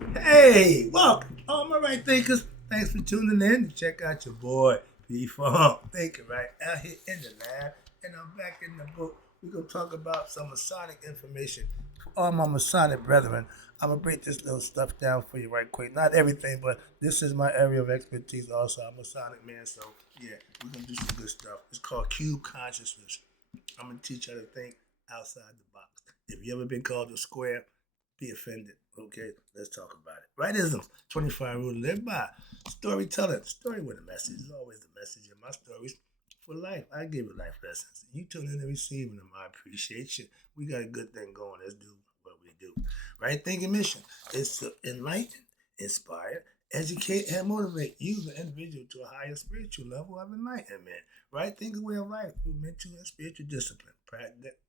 Hey, welcome, all my right thinkers. Thanks for tuning in to check out your boy P Funk Thinking Right out here in the lab, and I'm back in the book. We're gonna talk about some Masonic information for all my Masonic brethren. I'm gonna break this little stuff down for you right quick. Not everything, but this is my area of expertise. Also, I'm a Masonic man, so yeah, we're gonna do some good stuff. It's called cube consciousness. I'm gonna teach you how to think outside the box. If you ever been called a square, be offended. Okay, let's talk about it. Rightism, 25 rules to live by. Storytelling, story with a message. There's always a message in my stories. For life, I give you life lessons. You tune in and receiving them. I appreciate you. We got a good thing going. Let's do what we do. Right thinking mission is to enlighten, inspire, educate, and motivate you, the individual, to a higher spiritual level of enlightenment. Right thinking way of life through mental and spiritual discipline.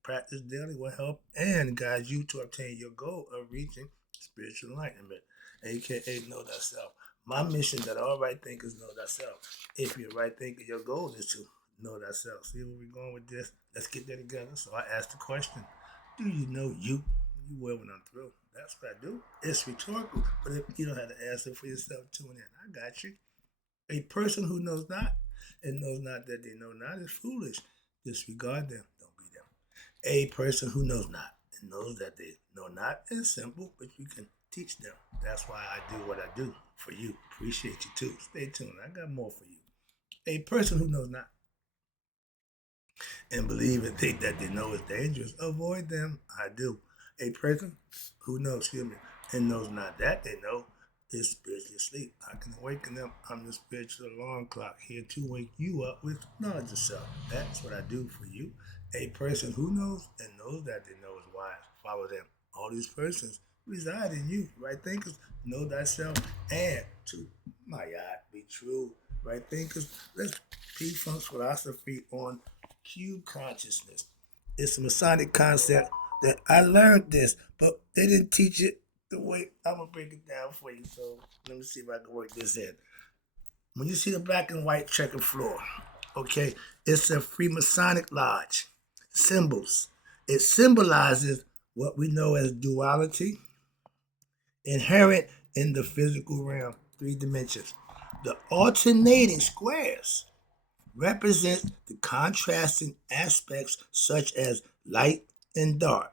Practice daily will help and guide you to obtain your goal of reaching spiritual enlightenment, aka know thyself. My mission that all right thinkers know thyself. If you're right thinker, your goal is to know thyself. See where we're going with this? Let's get that together. So I asked the question, do you know you? You will when I'm through. That's what I do. It's rhetorical, but if you don't have to answer for yourself, tune in. I got you. A person who knows not and knows not that they know not is foolish. Disregard them. Don't be them. A person who knows not and knows that they know not is simple, but you can teach them. That's why I do what I do for you. Appreciate you too. Stay tuned. I got more for you. A person who knows not and believe and think that they know is dangerous, avoid them. I do. A person who knows, excuse me, and knows not that they know is spiritually asleep. I can awaken them. I'm the spiritual alarm clock here to wake you up with knowledge of self. That's what I do for you. A person who knows and knows that they know is wise. Follow them. All these persons reside in you. Right thinkers, know thyself, and to my God, be true. Right thinkers, let's P Funk's philosophy on cube consciousness. It's a Masonic concept that I learned this, but they didn't teach it the way I'm gonna break it down for you. So let me see if I can work this in. When you see the black and white checkered floor, okay, it's a Freemasonic lodge. Symbols. It symbolizes what we know as duality, inherent in the physical realm, three dimensions. The alternating squares represent the contrasting aspects such as light and dark,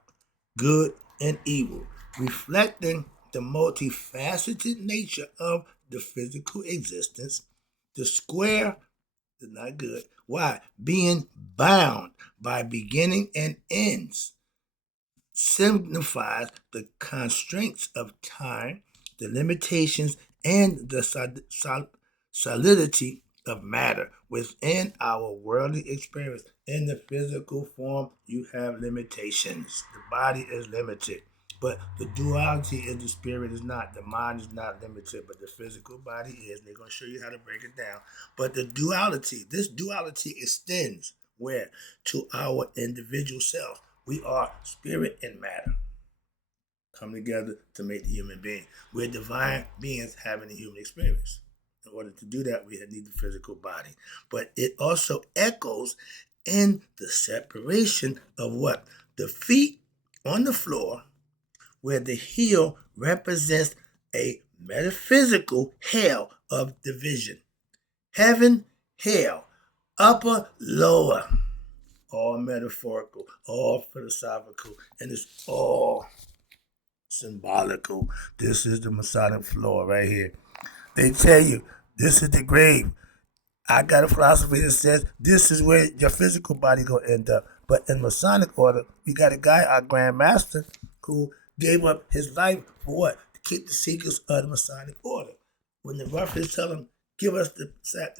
good and evil, reflecting the multifaceted nature of the physical existence. The square is not good. Why? Being bound by beginning and ends signifies the constraints of time, the limitations, and the solidity of matter within our worldly experience. In the physical form, you have limitations. The body is limited. But the duality is the spirit is not. The mind is not limited, but the physical body is. They're going to show you how to break it down. But the duality, this duality extends where? To our individual self. We are spirit and matter come together to make the human being. We're divine beings having a human experience. In order to do that, we need the physical body. But it also echoes in the separation of what? The feet on the floor, where the heel represents a metaphysical hell of division. Heaven, hell, upper, lower, all metaphorical, all philosophical, and it's all symbolical. This is the Masonic floor right here. They tell you this is the grave. I got a philosophy that says this is where your physical body gonna end up. But in Masonic order, we got a guy, our Grand Master, who gave up his life for what? To keep the secrets of the Masonic order. When the ruffians tell him, give us the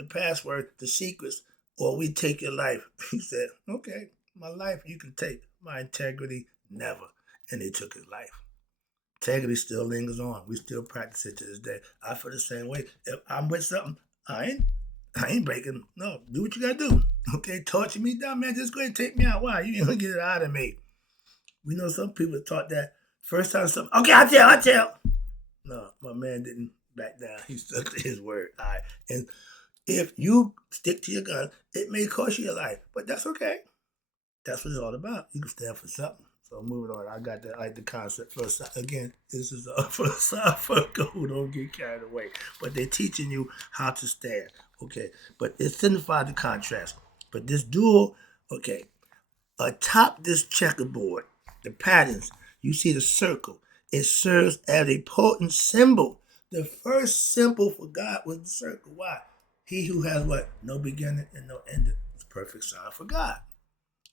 password, the secrets, or we take your life. He said, okay, my life you can take. My integrity, never. And they took his life. Integrity still lingers on. We still practice it to this day. I feel the same way. If I'm with something, I ain't breaking. No, do what you gotta do. Okay, torture me down, man. Just go ahead and take me out. Why? You ain't gonna get it out of me. We know some people taught that first time something. Okay, I'll tell. No, my man didn't back down. He stuck to his word. All right. And if you stick to your gun, it may cost you your life, but that's okay. That's what it's all about. You can stand for something. So moving on, I got that, like the concept. First, again, this is a philosophical. Don't get carried away. But they're teaching you how to stand. Okay, but it signifies the contrast. But this dual, okay, atop this checkerboard, the patterns, you see the circle. It serves as a potent symbol. The first symbol for God was the circle. Why? He who has what? No beginning and no ending. It's a perfect sign for God.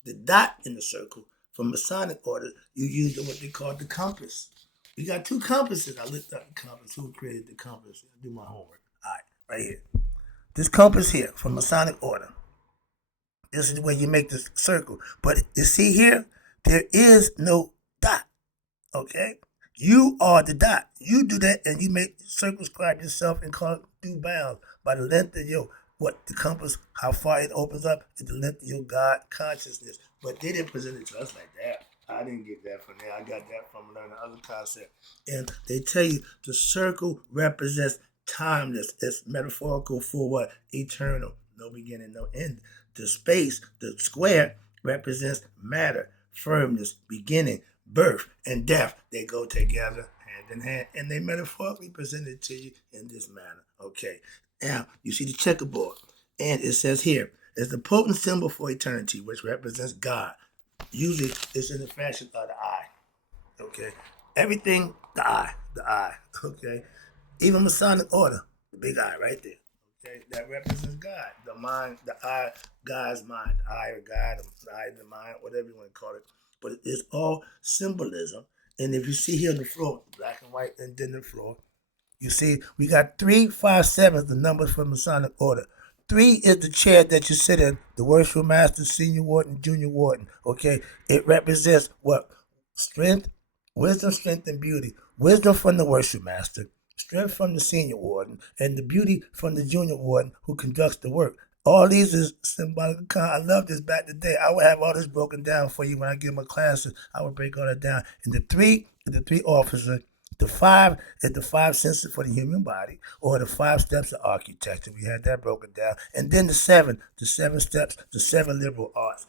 The dot in the circle, from Masonic order, you use what they call the compass. We got two compasses. I looked up the compass. Who created the compass? I do my homework. All right, right here. This compass here from Masonic order. This is where you make the circle. But you see here, there is no dot. Okay? You are the dot. You do that and you make circumscribe yourself and call it due bounds by the length of your the compass, how far it opens up, is the length of your God consciousness. But they didn't present it to us like that. I didn't get that from there. I got that from learning other concepts. And they tell you the circle represents timeless. It's metaphorical for what? Eternal. No beginning, no end. The space, the square, represents matter, firmness, beginning, birth, and death. They go together hand in hand, and they metaphorically present it to you in this manner. Okay. Now, you see the checkerboard, and it says here, it's the potent symbol for eternity, which represents God. Usually, it's in the fashion of the eye. Okay. Everything, the eye. Okay. Even Masonic order, the big eye right there. Okay, that represents God, the mind, the eye, God's mind, the eye of God, the eye of the mind, whatever you want to call it. But it's all symbolism. And if you see here on the floor, black and white, and then the floor, you see we got 3, 5, 7, the numbers for Masonic order. 3 is the chair that you sit in, the worship master, senior warden, junior warden. Okay, it represents what? Strength, wisdom, strength, and beauty. Wisdom from the worship master, strength from the senior warden, and the beauty from the junior warden who conducts the work. All these is symbolic. I love this back today. I would have all this broken down for you when I give my classes. I would break all that down. And the 3 is the 3 officers. The 5 is the 5 senses for the human body, or the 5 steps of architecture. We had that broken down. And then the 7 steps, the 7 liberal arts.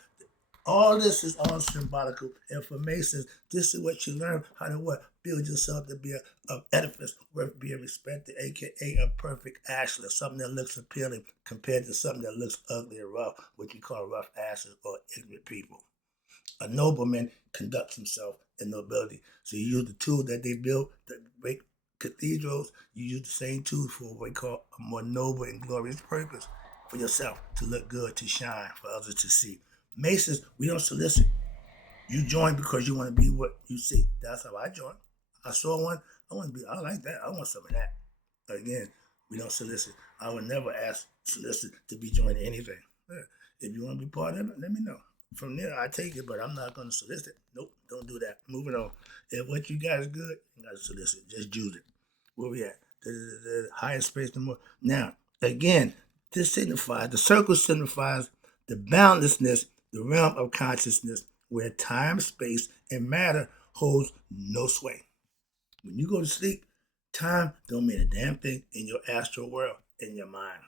All this is all symbolical information. This is what you learn how to what? Build yourself to be an edifice worth being respected, aka a perfect ashlar, something that looks appealing compared to something that looks ugly and rough, what you call rough asses or ignorant people. A nobleman conducts himself in nobility. So you use the tool that they built, the great cathedrals, you use the same tool for what we call a more noble and glorious purpose for yourself, to look good, to shine, for others to see. Masons, we don't solicit. You join because you want to be what you see. That's how I joined. I saw one. I like that. I want some of that. Again, we don't solicit. I would never ask solicit to be joining anything. If you want to be part of it, let me know. From there, I take it, but I'm not going to solicit. Nope, don't do that. Moving on. If what you got is good, you got to solicit. Just use it. Where we at? The higher space, the more. Now, again, the circle signifies the boundlessness, the realm of consciousness, where time, space, and matter holds no sway. When you go to sleep, time don't mean a damn thing in your astral world, in your mind.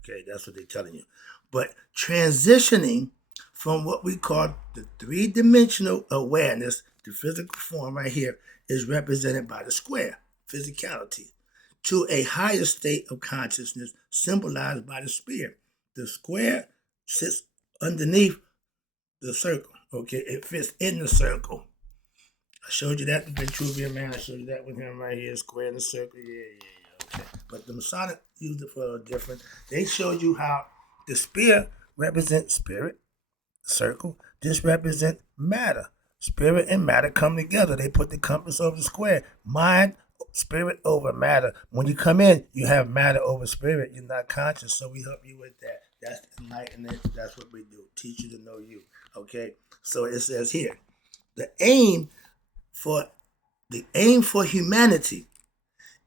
Okay, that's what they're telling you. But transitioning from what we call the three-dimensional awareness, the physical form right here, is represented by the square, physicality, to a higher state of consciousness symbolized by the spear. The square sits underneath the circle. Okay, it fits in the circle. I showed you that with Vitruvian man. I showed you that with him right here, square in the circle. Yeah. Okay. But the Masonic used it for a different. They showed you how the spear represents spirit, circle. This represents matter. Spirit and matter come together. They put the compass over the square. Mind, spirit over matter. When you come in, you have matter over spirit. You're not conscious, so we help you with that. That's enlightenment. That's what we do. Teach you to know you. Okay. So it says here, the aim for humanity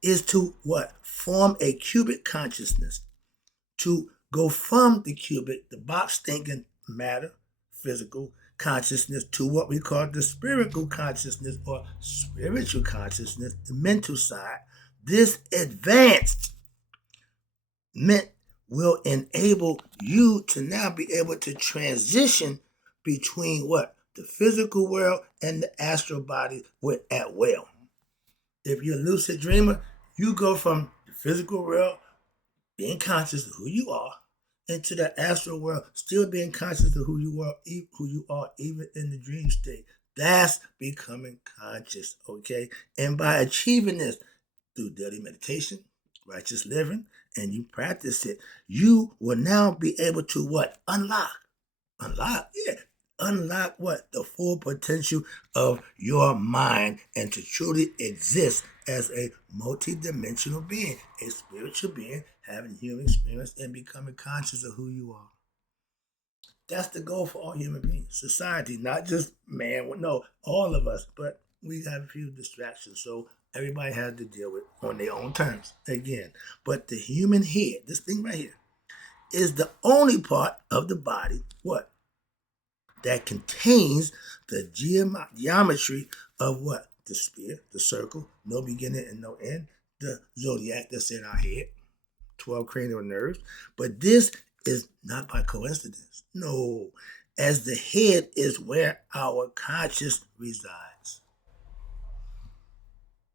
is to what? Form a cubic consciousness. To go from the cubic, the box thinking matter, physical consciousness, to what we call the spiritual consciousness or spiritual consciousness, the mental side. This advanced will enable you to now be able to transition between what? The physical world and the astral body at will. If you're a lucid dreamer, you go from the physical world, being conscious of who you are, into the astral world, still being conscious of who you are, even in the dream state. That's becoming conscious, okay? And by achieving this through daily meditation, righteous living, and you practice it, you will now be able to what? Unlock, yeah. Unlock what? The full potential of your mind and to truly exist as a multidimensional being, a spiritual being, having human experience and becoming conscious of who you are. That's the goal for all human beings. Society, not just man, no, all of us, but we have a few distractions. So everybody has to deal with on their own terms again. But the human head, this thing right here, is the only part of the body, what? That contains the geometry of what? The sphere, the circle, no beginning and no end, the zodiac that's in our head, 12 cranial nerves. But this is not by coincidence. No, as the head is where our conscious resides.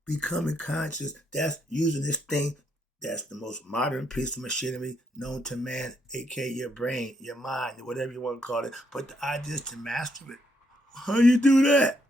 Becoming conscious, that's using this thing that's the most modern piece of machinery known to man, aka your brain, your mind, whatever you want to call it. But the idea is to master it. How you do that?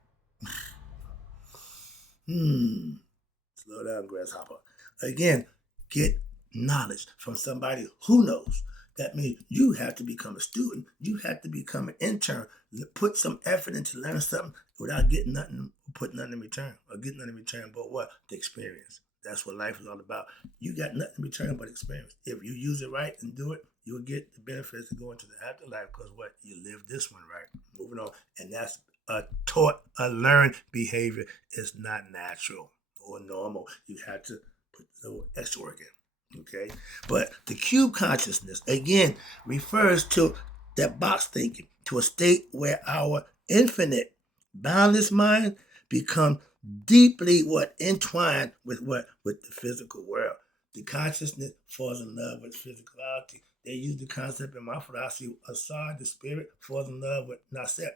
Slow down, grasshopper. Again, get knowledge from somebody who knows. That means you have to become a student. You have to become an intern. Put some effort into learning something without getting nothing, put nothing in return, or getting nothing in return but what? The experience. That's what life is all about. You got nothing in return but experience. If you use it right and do it, you'll get the benefits of going to the afterlife because what? You live this one right. Moving on. And that's a taught, a learned behavior. It's not natural or normal. You have to put a little extra work in. Okay, but the cube consciousness again refers to that box thinking, to a state where our infinite, boundless mind become deeply what entwined with what? With the physical world. The consciousness falls in love with physicality. They use the concept in my philosophy, asar, the spirit, falls in love with naset,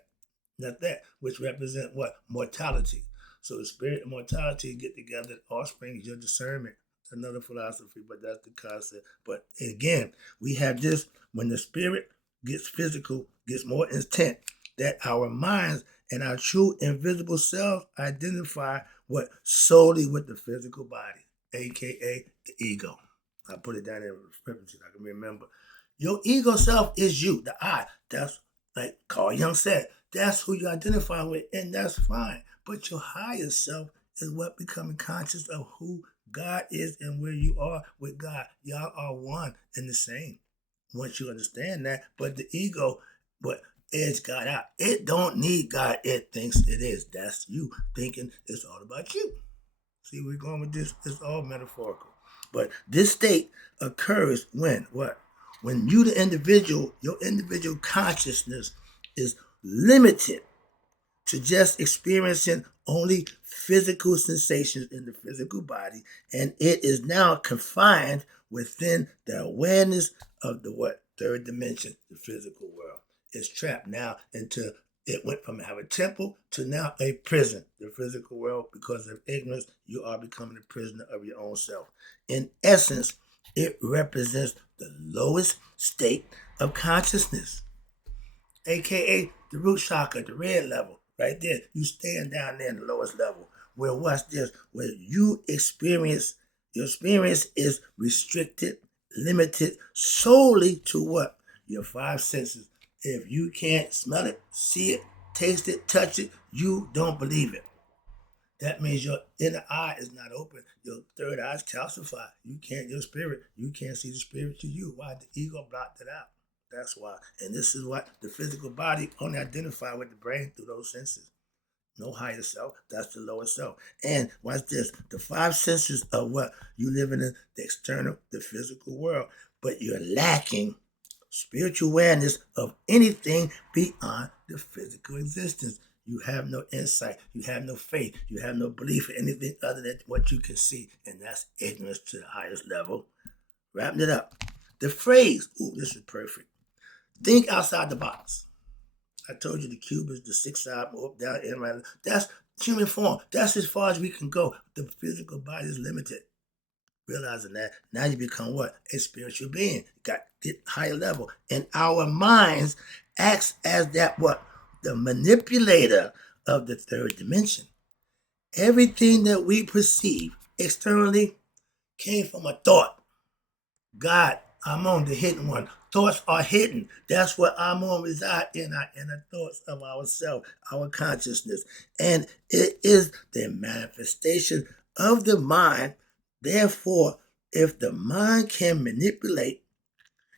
not that, which represent what? Mortality. So the spirit and mortality get together, offspring is your discernment. Another philosophy, but that's the concept. But again, we have this when the spirit gets physical, gets more intent, that our minds and our true invisible self identify what? Solely with the physical body, aka the ego. I put it down in reference so I can remember. Your ego self is you, the I. That's like Carl Jung said. That's who you identify with, and that's fine. But your higher self is what becoming conscious of who God is and where you are with God. Y'all are one and the same. Once you understand that, but the ego, but edge God out. It don't need God. It thinks it is. That's you thinking it's all about you. See, we're going with this. It's all metaphorical. But this state occurs when what? When you, the individual, your individual consciousness is limited to just experiencing only physical sensations in the physical body, and it is now confined within the awareness of the what? Third dimension, the physical world. It's trapped now into, it went from having a temple to now a prison, the physical world. Because of ignorance, you are becoming a prisoner of your own self. In essence, it represents the lowest state of consciousness, aka the root chakra, the red level. Right there, you stand down there in the lowest level. Where what's this? Where you experience, your experience is restricted, limited solely to what? Your five senses. If you can't smell it, see it, taste it, touch it, you don't believe it. That means your inner eye is not open. Your third eye is calcified. You can't, your spirit, you can't see the spirit to you. Why? The ego blocked it out. That's why. And this is what the physical body only identify with the brain through those senses. No higher self, that's the lower self. And watch this, the five senses of what? You live in the external, the physical world, but you're lacking spiritual awareness of anything beyond the physical existence. You have no insight, you have no faith, you have no belief in anything other than what you can see, and that's ignorance to the highest level. Wrapping it up. The phrase, ooh, this is perfect. Think outside the box. I told you the cube is the sixth side, up, down, in, right. That's human form. That's as far as we can go. The physical body is limited. Realizing that, now you become what? A spiritual being. Get higher level. And our minds acts as that what? The manipulator of the third dimension. Everything that we perceive externally came from a thought. God, Amun, the hidden one. Thoughts are hidden. That's where Amun reside in our inner thoughts of ourselves, our consciousness. And it is the manifestation of the mind. Therefore, if the mind can manipulate,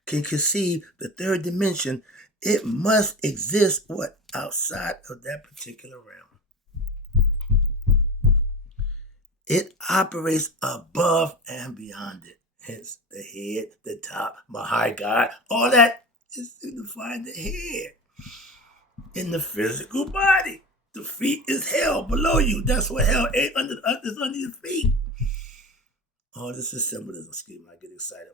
can conceive the third dimension, it must exist what? Outside of that particular realm. It operates above and beyond it. Hence the head, the top, my high God. All that is signifying the head in the physical body. The feet is hell below you. That's what hell ain't is under your feet. Oh, this is symbolism. Excuse me, I get excited.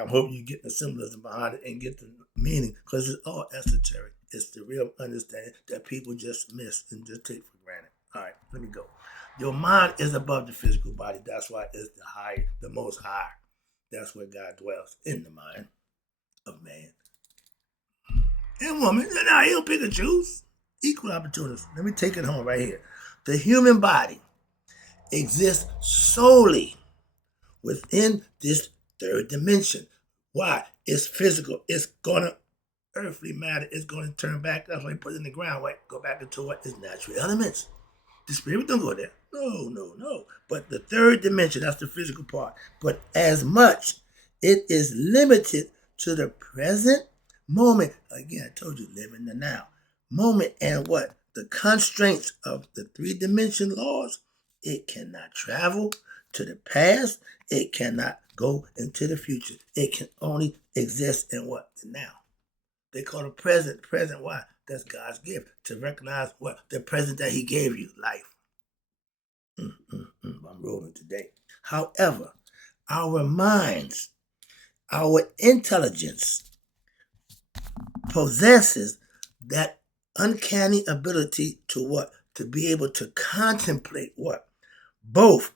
I'm hoping you get the symbolism behind it and get the meaning, because it's all esoteric. It's the real understanding that people just miss and just take for granted. All right, let me go. Your mind is above the physical body. That's why it's the most high. That's where God dwells, in the mind of man and woman. Now, he don't pick and choose. Equal opportunities. Let me take it home right here. The human body exists solely within this third dimension. Why? It's physical. It's gonna earthly matter. It's gonna turn back. That's why he put it in the ground. Right? Go back into what is natural elements. The spirit don't go there. No. But the third dimension, that's the physical part. But as much, it is limited to the present moment. Again, I told you, live in the now. Moment and what? The constraints of the three-dimension laws. It cannot travel to the past. It cannot go into the future. It can only exist in what? The now. They call it present. Present, why? That's God's gift, to recognize what? The present that he gave you, life. I'm rolling today. However, our minds, our intelligence possesses that uncanny ability to what? To be able to contemplate what? Both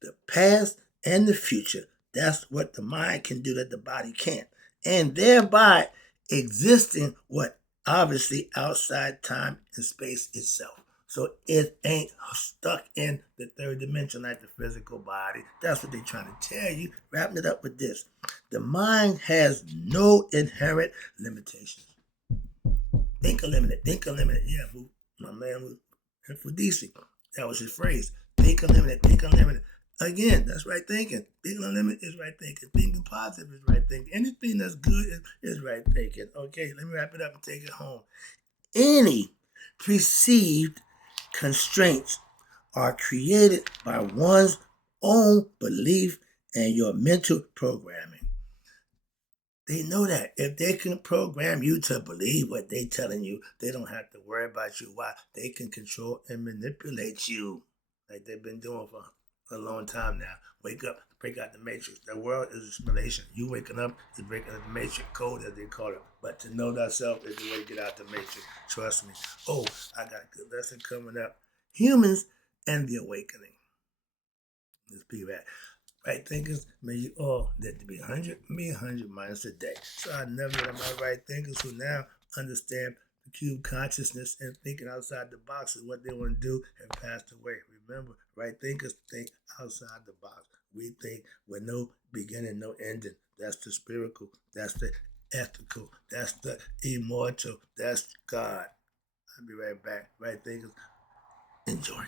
the past and the future. That's what the mind can do that the body can't. And thereby existing what? Obviously outside time and space itself. So it ain't stuck in the third dimension like the physical body. That's what they're trying to tell you. Wrapping it up with this. The mind has no inherent limitations. Think unlimited. Yeah, my man was for DC. That was his phrase. Think unlimited. Again, that's right thinking. Thinking unlimited is right thinking. Thinking positive is right thinking. Anything that's good is right thinking. Okay, let me wrap it up and take it home. Any perceived constraints are created by one's own belief and your mental programming. They know that. If they can program you to believe what they're telling you, they don't have to worry about you. Why? They can control and manipulate you like they've been doing for a long time now. Wake up, break out the matrix. The world is a simulation. You waking up is breaking out the matrix code, as they call it. But to know thyself is the way to get out the matrix. Trust me. Oh, I got a good lesson coming up. Humans and the awakening. Let's be right. Right thinkers, may you all live to be 100, me 100 minus a day. So I never let my right thinkers who now understand the cube consciousness and thinking outside the box is what they want to do have passed away. Remember, right thinkers think outside the box. We think with no beginning, no ending. That's the spiritual. That's the ethical. That's the immortal. That's God. I'll be right back. Right thinkers, enjoy.